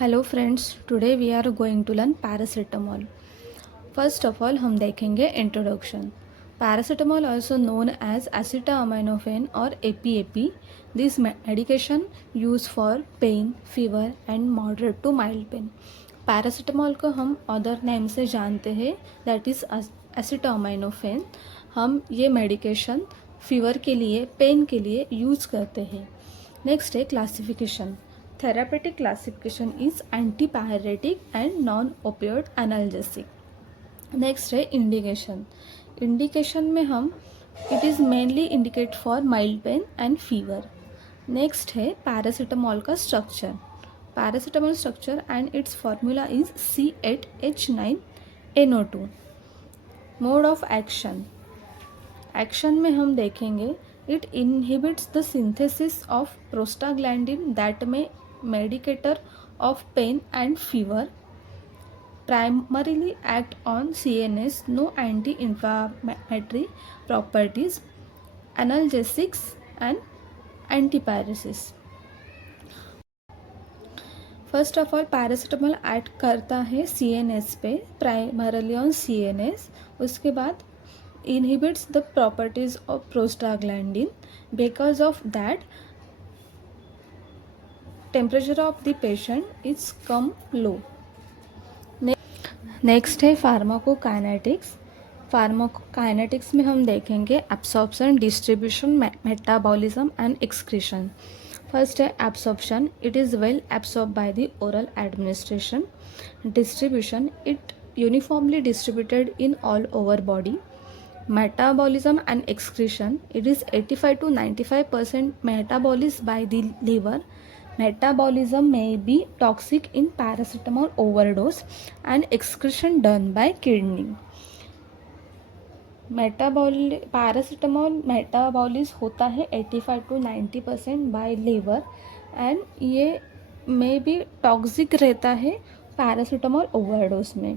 Hello friends, today we are going to learn paracetamol. First of all हम देखेंगे introduction. Paracetamol also known as acetaminophen और APAP. This medication use for pain, fever and moderate to mild pain. Paracetamol को हम other name से जानते हैं, that is acetaminophen. हम ये मेडिकेशन फीवर के लिए, पेन के लिए यूज़ करते हैं. नेक्स्ट है classification. Therapeutic classification is antipyretic and non-opioid analgesic. Next है इंडिकेशन. इंडिकेशन में हम it is mainly indicate for mild pain and fever. Next है पैरासीटामोल का structure. Paracetamol structure and its formula is C8H9NO2. Mode of action. Action में हम देखेंगे it inhibits the synthesis of prostaglandin that में medicator of pain and fever, primarily act on CNS, no anti-inflammatory properties, analgesics and antipyresis. First of all paracetamol act करता है CNS पे, primarily on CNS. उसके बाद inhibits the properties of prostaglandin. Because of that temperature of the patient is come low. Next है pharmacokinetics. Pharmacokinetics में हम देखेंगे absorption, distribution, metabolism and excretion. First है absorption. It is well absorb by the oral administration. Distribution. It uniformly distributed in all over body. Metabolism and excretion. It is 85 to 95% metabolized by the liver. Metabolism may be toxic in paracetamol overdose and excretion done by kidney. Paracetamol metabolise होता है 85 to 90% bye liver and ये में भी toxic रहता है paracetamol overdose में.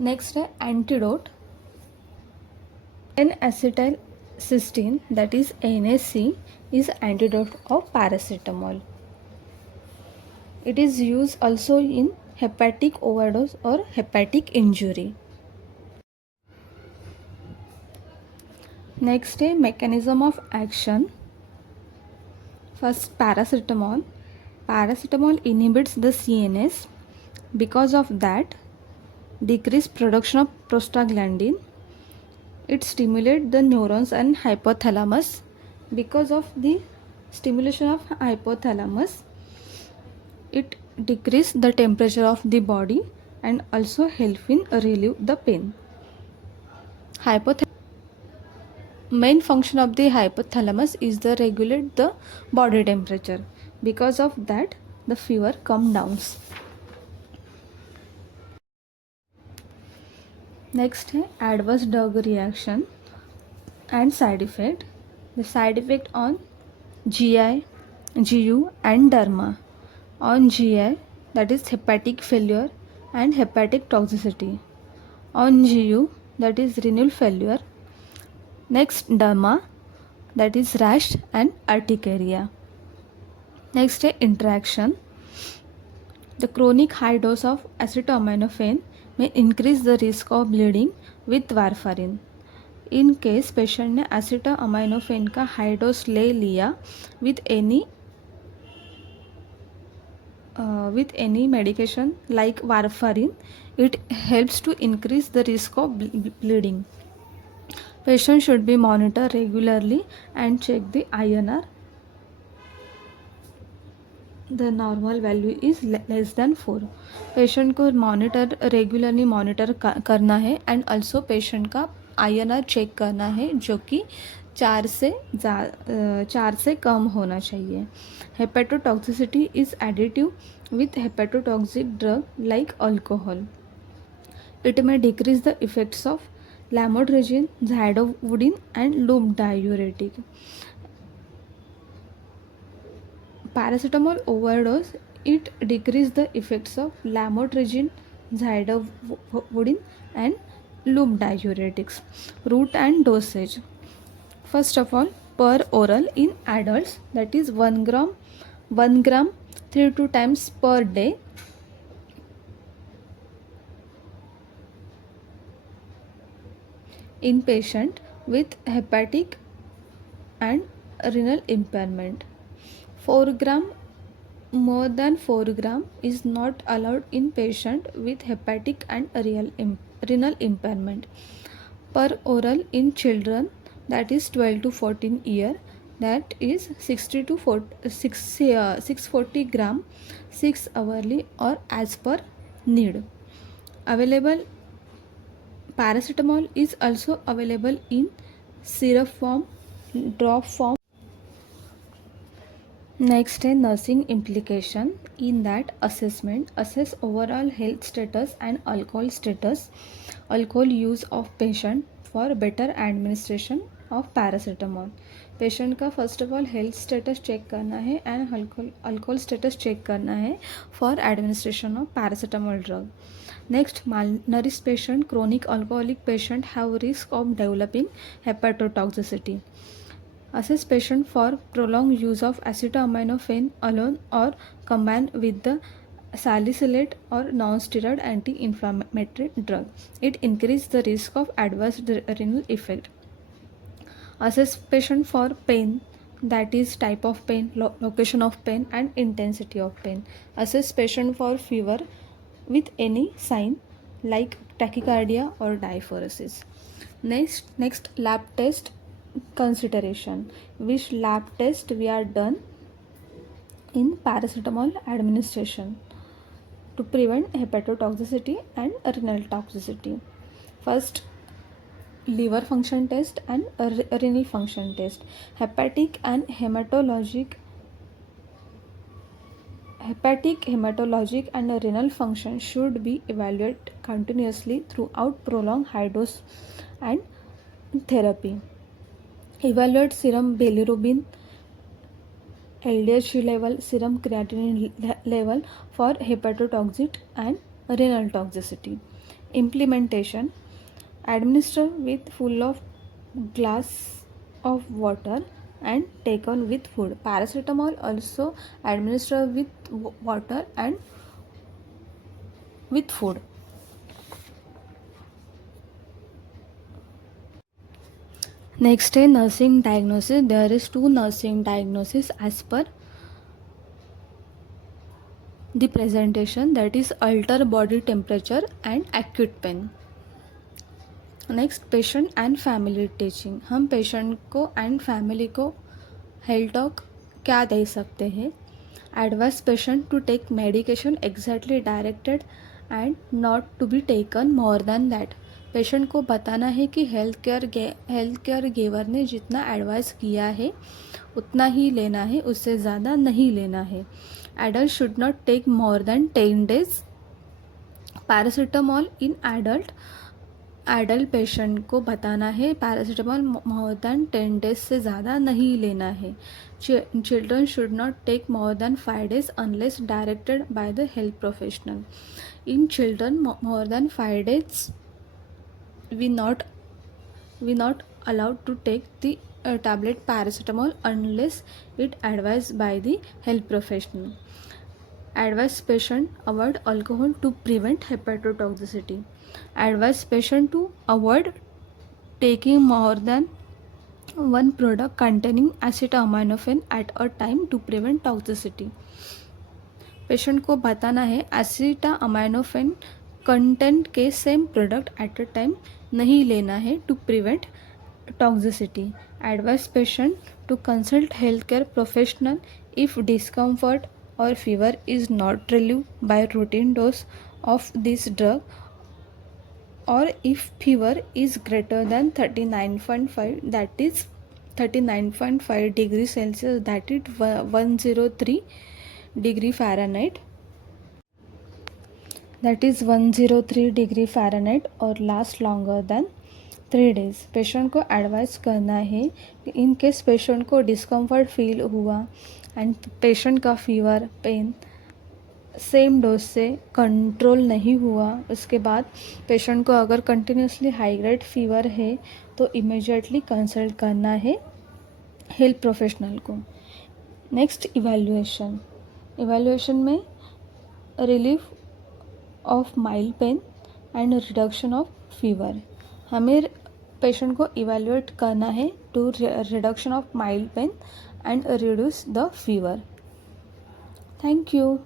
Next है antidote. N-acetylcysteine, that is NAC, is antidote of paracetamol. It is used also in hepatic overdose or hepatic injury. Next है mechanism of action. First, paracetamol. Paracetamol inhibits the CNS. Because of that, decrease production of prostaglandin. It stimulates the neurons and hypothalamus. Because of the stimulation of hypothalamus, it decreases the temperature of the body and also help in relieve the pain. Main function of the hypothalamus is to regulate the body temperature. Because of that, the fever comes down. Next है adverse drug reaction and side effect. The side effect on GI, GU and derma. On GI, that is hepatic failure and hepatic toxicity. On GU, that is renal failure. Next derma, that is rash and urticaria. Next है interaction. The chronic high dose of acetaminophen may increase the risk of bleeding with warfarin. In case patient ने acetaminophen का high dose ले लिया with any medication like warfarin, it helps to increase the risk of bleeding. Patient should be monitored regularly and check the INR. The normal value is less than 4. Patient को regularly monitor करना है and also patient का INR check करना है जो कि 4 से कम होना चाहिए. Hepatotoxicity is additive with hepatotoxic drug like alcohol. It may decrease the effects of lamotrigine, zidovudine and loop diuretic. Paracetamol overdose, it decreases the effects of lamotrigine, zidovudine and loop diuretics. Route and dosage. First of all, per oral in adults, that is 1 gram 3 to times per day in patient with hepatic and renal impairment. 4 gram more than 4 gram is not allowed in patient with hepatic and renal impairment. Per oral in children, that is 12 to 14 year, that is 60 to 640 gram 6 hourly or as per need. Available paracetamol is also available in syrup form, drop form. Next, a nursing implication. In that assessment, assess overall health status and alcohol status, alcohol use of patient for better administration of paracetamol. Patient का first of all health status check करना है and alcohol status check करना है for administration of paracetamol drug. Next, malnourished patient, chronic alcoholic patient have risk of developing hepatotoxicity. Assess patient for prolonged use of acetaminophen alone or combined with the salicylate or non-steroid anti-inflammatory drug. It increases the risk of adverse renal effect. Assess patient for pain, that is type of pain, location of pain and intensity of pain. Assess patient for fever with any sign like tachycardia or diaphoresis. Next lab test consideration. Which lab test we are done in paracetamol administration to prevent hepatotoxicity and renal toxicity? First, liver function test and renal function test. Hepatic, hematologic and renal function should be evaluated continuously throughout prolonged high dose and therapy. Evaluate serum bilirubin, LDH level, serum creatinine level for hepatotoxic and renal toxicity. Implementation: administer with full of glass of water and taken with food. Paracetamol also administer with water and with food. Next, a nursing diagnosis. There is 2 nursing diagnosis as per the presentation, that is alter body temperature and acute pain. Next, patient and family teaching. हम patient को and family को health talk क्या दे सकते हैं? Advice patient to take medication exactly directed and not to be taken more than that. Patient को बताना है कि हेल्थ केयर गिवर ने जितना एडवाइस किया है उतना ही लेना है, उससे ज़्यादा नहीं लेना है. Adult should not take more than 10 days paracetamol in adult patient को बताना है पैरासीटामोल मोर देन 10 days से ज़्यादा नहीं लेना है. Children should not take more than 5 days unless directed by the health professional. In children more than 5 days we not allowed to take the tablet paracetamol unless it advised by the health professional. Advise patient avoid alcohol to prevent hepatotoxicity. Advise patient to avoid taking more than one product containing acetaminophen at a time to prevent toxicity. Patient को बताना है acetaminophen content के same product at a time नहीं लेना है to prevent toxicity. Advise patient to consult health care professional if discomfort और fever is not relieve by routine dose of this drug और if fever is greater than 39.5, that is 39.5 degree Celsius, that is 103 degree Fahrenheit, that is 103 degree Fahrenheit और last longer than 3 days. Patient को advice करना है कि in case patient को discomfort feel हुआ and patient का fever pen same dose से control नहीं हुआ, उसके बाद पेशेंट को अगर कंटिन्यूसली हाई ग्रेड फीवर है तो इमीडिएटली कंसल्ट करना है हेल्थ प्रोफेशनल को. Next, evaluation. इवैल्यूएशन में relief of mild pain and reduction of fever. हमें पेशेंट को इवैल्यूएट करना है to reduction of mild pain and reduce the fever. Thank you.